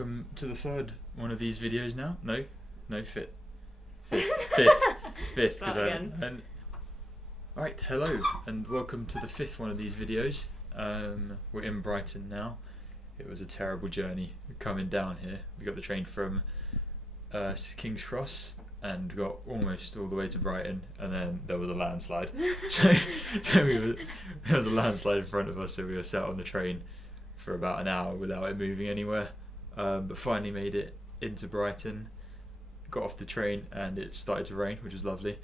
welcome to the third one of these videos now. No, fifth. Start again. Alright, hello, and welcome to the fifth one of these videos. We're in Brighton now. It was a terrible journey coming down here. We got the train from King's Cross and got almost all the way to Brighton, and then there was a landslide. so there was a landslide in front of us, so we were sat on the train for about an hour without it moving anywhere. But finally made it into Brighton, got off the train, and it started to rain, which was lovely.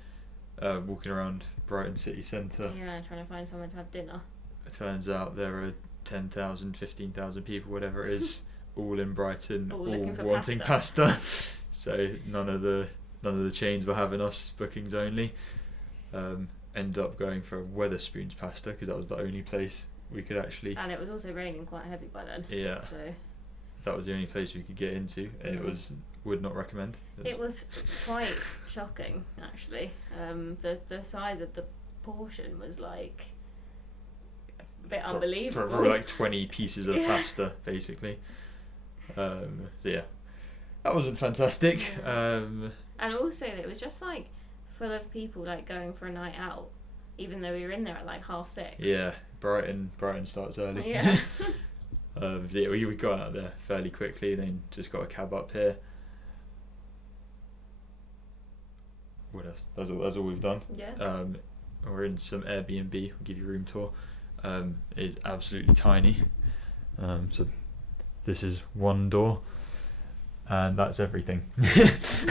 Walking around Brighton city centre. Yeah, trying to find somewhere to have dinner. It turns out there are 10,000, 15,000 people, whatever it is, all in Brighton, all wanting pasta. So none of the chains were having us, bookings only. Ended up going for Wetherspoon's pasta because that was the only place we could actually. And it was also raining quite heavy by then. Yeah. So that was the only place we could get into. It would not recommend. It was quite shocking, actually. The size of the portion was like a bit unbelievable. Probably like 20 pieces of pasta, basically. So yeah, that wasn't fantastic. And also, it was just like full of people like going for a night out, even though we were in there at like 6:30. Yeah, Brighton starts early. Yeah. So yeah, we got out there fairly quickly, then just got a cab up here. What else? That's all we've done. Yeah. We're in some airbnb. We'll give you a room tour. It's absolutely tiny. So this is one door, and that's everything. There's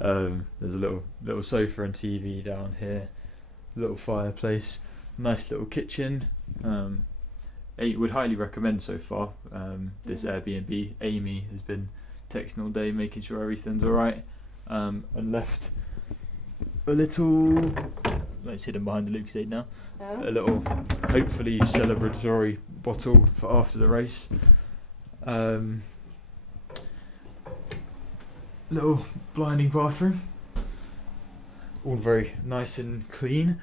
a little sofa and TV down here, little fireplace, nice little kitchen. Would highly recommend so far. This Airbnb. Amy has been texting all day, making sure everything's alright, and left a little. It's hidden behind the Lucozade now. A little, hopefully celebratory bottle for after the race. Little blinding bathroom, all very nice and clean.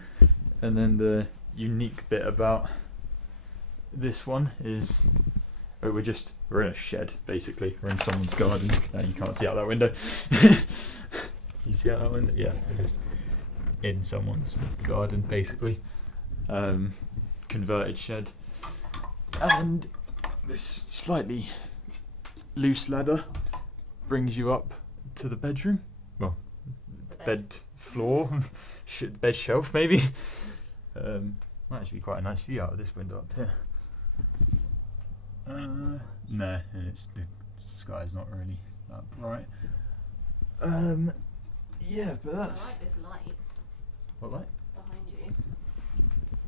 And then the unique bit about this one is we're in a shed, basically. We're in someone's garden. No, you can't see out that window. You see out that window? Yeah, we're just in someone's garden, basically. Converted shed, and this slightly loose ladder brings you up to the bedroom. Well, bed floor, bed shelf maybe. Might actually be quite a nice view out of this window up here. No, and the sky's not really that bright. Yeah, but that's. I like this light. What light? Behind you.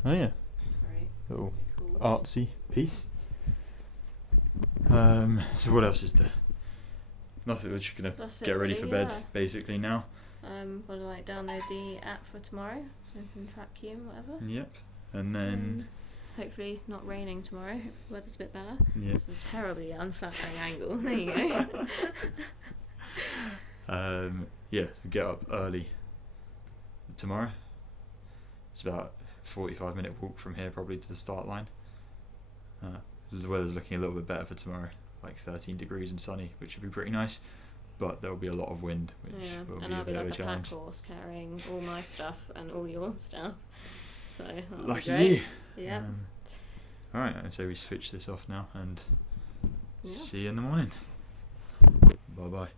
Oh yeah. Very Little cool. artsy piece. So what else is there? Nothing. We're just gonna get ready for bed basically now. Gotta like download the app for tomorrow so we can track you and whatever. Yep. And then. Hopefully not raining tomorrow. Weather's a bit better. Yeah. It's a terribly unflattering angle. There you go. Yeah, we get up early tomorrow. It's about a 45-minute walk from here, probably to the start line. The weather's looking a little bit better for tomorrow, like 13 degrees and sunny, which would be pretty nice. But there'll be a lot of wind, which will be a bit of a challenge. I'll be like a pack horse carrying all my stuff and all your stuff. So lucky you. Yeah. Alright, so we switch this off now and see you in the morning. Bye bye.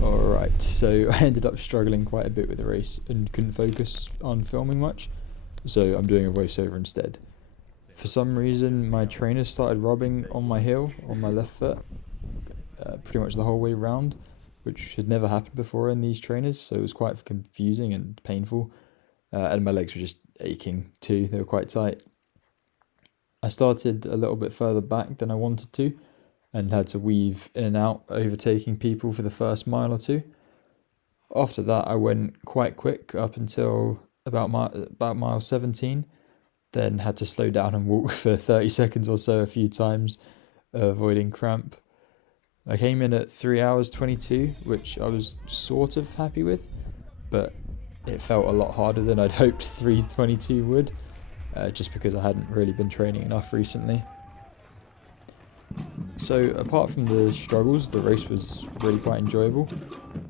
Alright, so I ended up struggling quite a bit with the race and couldn't focus on filming much, so I'm doing a voiceover instead. For some reason my trainer started rubbing on my heel, on my left foot, pretty much the whole way round, which had never happened before in these trainers, so it was quite confusing and painful, and my legs were just aching too, they were quite tight. I started a little bit further back than I wanted to, and had to weave in and out, overtaking people for the first mile or two. After that I went quite quick up until about mile 17, then had to slow down and walk for 30 seconds or so a few times, avoiding cramp. I came in at 3 hours 22, which I was sort of happy with, but it felt a lot harder than I'd hoped 3:22 would, just because I hadn't really been training enough recently. So apart from the struggles, the race was really quite enjoyable.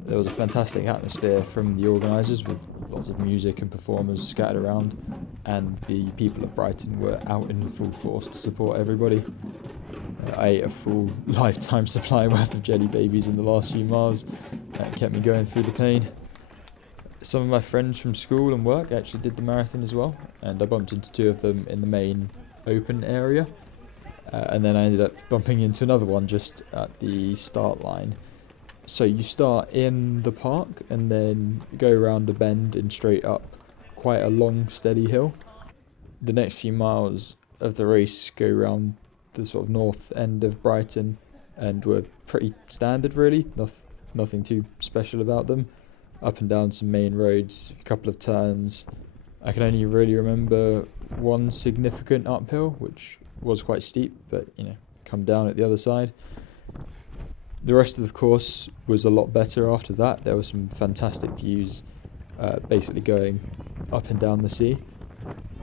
There was a fantastic atmosphere from the organisers with lots of music and performers scattered around, and the people of Brighton were out in full force to support everybody. I ate a full lifetime supply worth of jelly babies in the last few miles. That kept me going through the pain. Some of my friends from school and work actually did the marathon as well, and I bumped into two of them in the main open area. And then I ended up bumping into another one just at the start line. So you start in the park and then go around a bend and straight up quite a long steady hill. The next few miles of the race go around the sort of north end of Brighton and were pretty standard really, nothing too special about them. Up and down some main roads, a couple of turns. I can only really remember one significant uphill, which was quite steep, but come down at the other side. The rest of the course was a lot better after that. There were some fantastic views, basically going up and down the sea.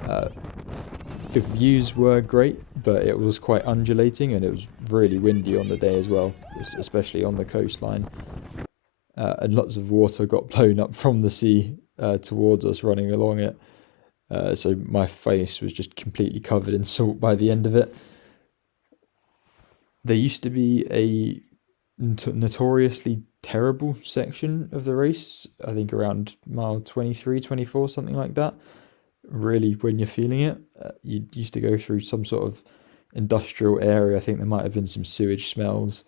The views were great, but it was quite undulating and it was really windy on the day as well, especially on the coastline. And lots of water got blown up from the sea towards us running along it. So my face was just completely covered in salt by the end of it. There used to be a notoriously terrible section of the race, I think around mile 23, 24, something like that. Really, when you're feeling it, you used to go through some sort of industrial area. I think there might have been some sewage smells,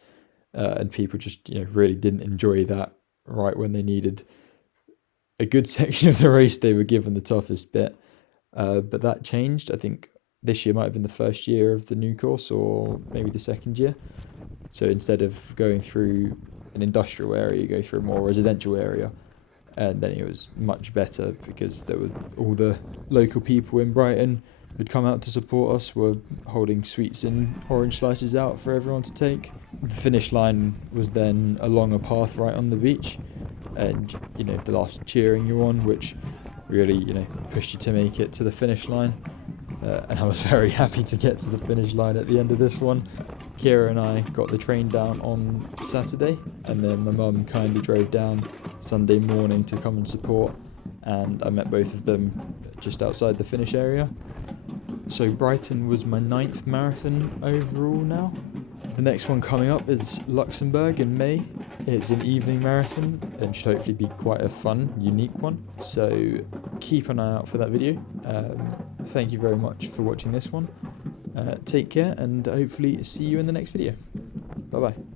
and people just really didn't enjoy that right when they needed a good section of the race. They were given the toughest bit. But that changed. I think this year might have been the first year of the new course, or maybe the second year. So instead of going through an industrial area, you go through a more residential area. And then it was much better because there were all the local people in Brighton who'd come out to support us were holding sweets and orange slices out for everyone to take. The finish line was then along a path right on the beach, and the last cheering you on, which really pushed you to make it to the finish line. And I was very happy to get to the finish line at the end of this one. Kira and I got the train down on Saturday, and then my mum kindly drove down Sunday morning to come and support, and I met both of them just outside the finish area. So Brighton was my 9th marathon overall now. The next one coming up is Luxembourg in May. It's an evening marathon and should hopefully be quite a fun, unique one. So keep an eye out for that video. Thank you very much for watching this one. Take care and hopefully see you in the next video. Bye bye.